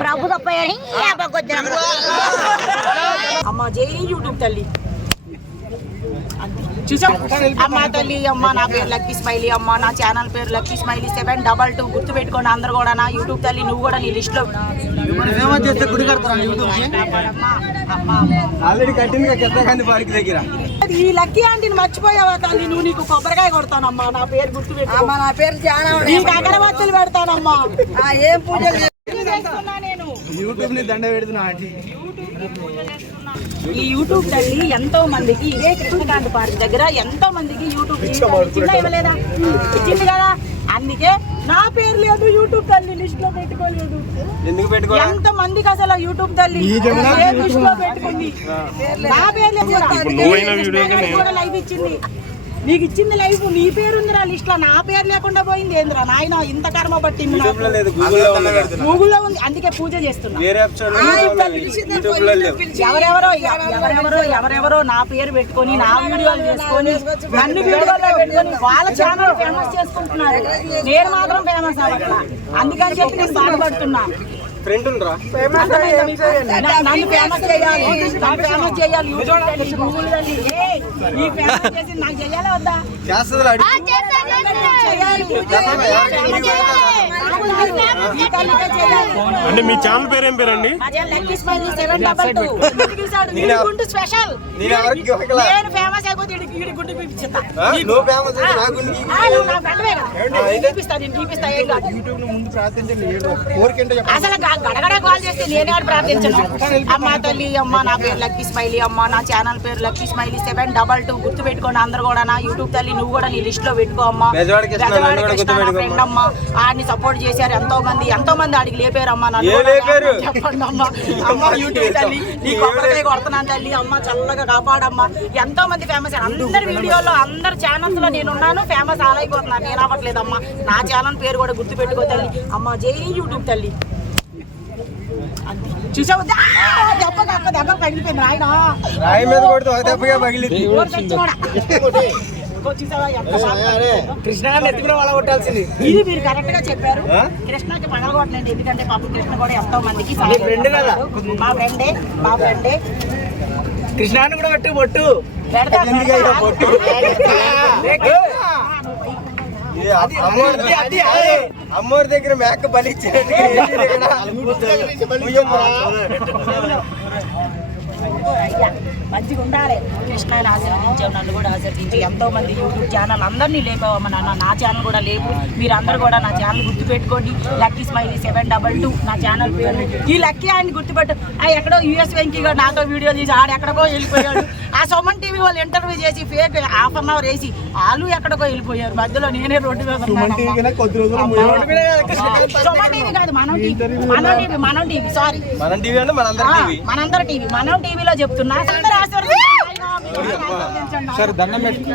ప్రభు తప్ప అమ్మ జై యూట్యూబ్ తల్లి చూసాం అమ్మ తల్లి అమ్మ నా పేరు లక్కీ స్మైలీ అమ్మ నా ఛానల్ పేరు lucky smiley seven double two గుర్తు పెట్టుకోండి అందరు కూడా నా యూట్యూబ్ తల్లి నువ్వు కూడా నీ లిస్ట్లో ఈ లక్కీ ఆంటీని మర్చిపోయావా తల్లి? నువ్వు నీకు కొబ్బరికాయ కొడతానమ్మా నా పేరు గుర్తు పెట్టుకో నా పేరు చాలా నీకు అగరబత్తులు పెడతానమ్మా. ఏం పూజలు యూట్యూబ్ని దండ పెడుతున్నా ఈ యూట్యూబ్ తల్లి ఎంతో మందికి ఇదే కృష్ణకాంత్ పార్క్ దగ్గర ఎంతో మందికి యూట్యూబ్ ఇచ్చిందా ఇవ్వలేదా? ఇచ్చింది కదా? అందుకే నా పేరు లేదు యూట్యూబ్ తల్లి లిస్ట్లో పెట్టుకోలేదు. ఎందుకు పెట్టుకో ఎంత మందికి అసలు యూట్యూబ్ తల్లి? ఏ లిస్ట్లో పెట్టుకుంది? నా పేరు లేదు. లైవ్ ఇచ్చింది. నీకు ఇచ్చింది లైవ్ నీ పేరు ఉందిరా లిస్ట్లో నా పేరు లేకుండా పోయింది ఏందిరా? నాయన ఇంత కర్మ లేదు గూగుల్లో ఉంది అందుకే పూజ చేస్తున్నా. ఎవరెవరో ఎవరెవరో ఎవరెవరో నా పేరు పెట్టుకొని నా వీడియోలు చేసుకొని నన్ను వీడియోలో పెట్టుకొని వాళ్ళ ఛానల్ ఫేమస్ చేసుకుంటున్నారు. నేను మాత్రం ఫేమస్ అవ్వట్లా. అందుకని చెప్పి నేను బాధపడుతున్నా. ఫ్రెండ్ ఉండరా? అర్థమైందా మీకు? నా- నన్ను ఫేమస్ చేయాలి. నన్ను ఫేమస్ చేయాలి. యూట్యూబ్ తల్లి, గూగుల్ తల్లి. ఏయ్, ఈ ఫేమస్ చేసి నాకు చేయాలా వద్దా? చేస్తుంది అంటే మీ ఛానల్ పేరు ఏం పేరండి? స్పెషల్. నేను ఫేమస్ అయిపోతే గుండు పిలిపిస్తా? నువ్వు ఫేమస్ నా ఫ్రెండ్వే కదా. చూపిస్తా నేను చూపిస్తా ఏం కాదు. యూట్యూబ్లో ముందు ప్రార్థించండి అసలు గడగడ కాల్ చేస్తే నేనే ప్రార్థించను? అమ్మ తల్లి అమ్మ నా పేరు లక్కీ స్మైలీ అమ్మ నా ఛానల్ పేరు lucky smiley seven double two. గుర్తు పెట్టుకోండి అందరు కూడా నా యూట్యూబ్ తల్లి నువ్వు కూడా నీ లిస్ట్లో పెట్టుకో అమ్మ. ఫ్రెండ్ అమ్మ. ఆడిని సపోర్ట్ చేశారు ఎంతో మంది ఎంతో మంది ఆడికి లేపారు అమ్మ నన్ను? చెప్పండి అమ్మ. అమ్మ యూట్యూబ్ తల్లి నీ కొబ్బరికాయ కొడుతున్నాను తల్లి. అమ్మ చల్లగా కాపాడమ్మ. ఎంతో మంది ఫేమస్ అందరి వీడియోలో అందరి ఛానల్స్లో నేను ఉన్నాను ఫేమస్ ఆలైపోతున్నాను నేను అవ్వట్లేదు అమ్మ నా ఛానల్ పేరు కూడా గుర్తు పెట్టుకో తల్లి. అమ్మ జై యూట్యూబ్ తల్లి. చూసావు! దెబ్బ దెబ్బ దెబ్బ పగిలిపోయింది. రాయన? రాయి మీద కొడితే ఒక దెబ్బగా పగిలింది. కృష్ణ వాళ్ళ కొట్టాల్సింది ఇది మీరు కరెక్ట్గా చెప్పారు ఆ? కృష్ణకి పగలగొట్టండి ఎందుకంటే పాపం కృష్ణ కూడా ఎంతో మందికి సహాయం నీ friend కదా? చేస్తున్నాడు. మా ఫ్రెండే మా ఫ్రెండే కృష్ణాన్ని కూడా పొట్టు. పొట్టు? ఏ, అమ్మోరి దగ్గర మేక బలి ఇచ్చాడు అయ్యా, మంచిగా ఉండాలి కృష్ణాన్ని ఆశీర్వదించావు నన్ను కూడా ఆశీర్వదించి ఎంతో మంది యూట్యూబ్ ఛానల్ అందరినీ లేపావమ్మ నాన్న నా ఛానల్ కూడా లేపు. మీరందరూ కూడా నా ఛానల్ గుర్తుపెట్టుకోండి. Lucky smiley seven double two నా ఛానల్ పేరు. ఈ లక్కీ ఆయన గుర్తుపెట్టు. ఆ ఎక్కడో యూఎస్ వెంకీ గారు నాతో వీడియో తీసి ఆడ ఎక్కడికో వెళ్ళిపోయాడు. ఆ సుమన్ టీవీ వాళ్ళు ఇంటర్వ్యూ చేసి ఫేక్ హాఫ్ అన్ అవర్ వేసి వాళ్ళు ఎక్కడికో వెళ్ళిపోయారు. మధ్యలో నేనే రోడ్డు మీద సుమన్ టీవీ కాదు మనం టీవీ. మనం టీవీ మనం టీవీ సారీ మనం టీవీ అంటే మనందరం ఆ, టీవీ. మనందరి టీవీ మనం టీవీలో చెప్తున్నా. ఆశీర్వదించండి. దండం పెట్టి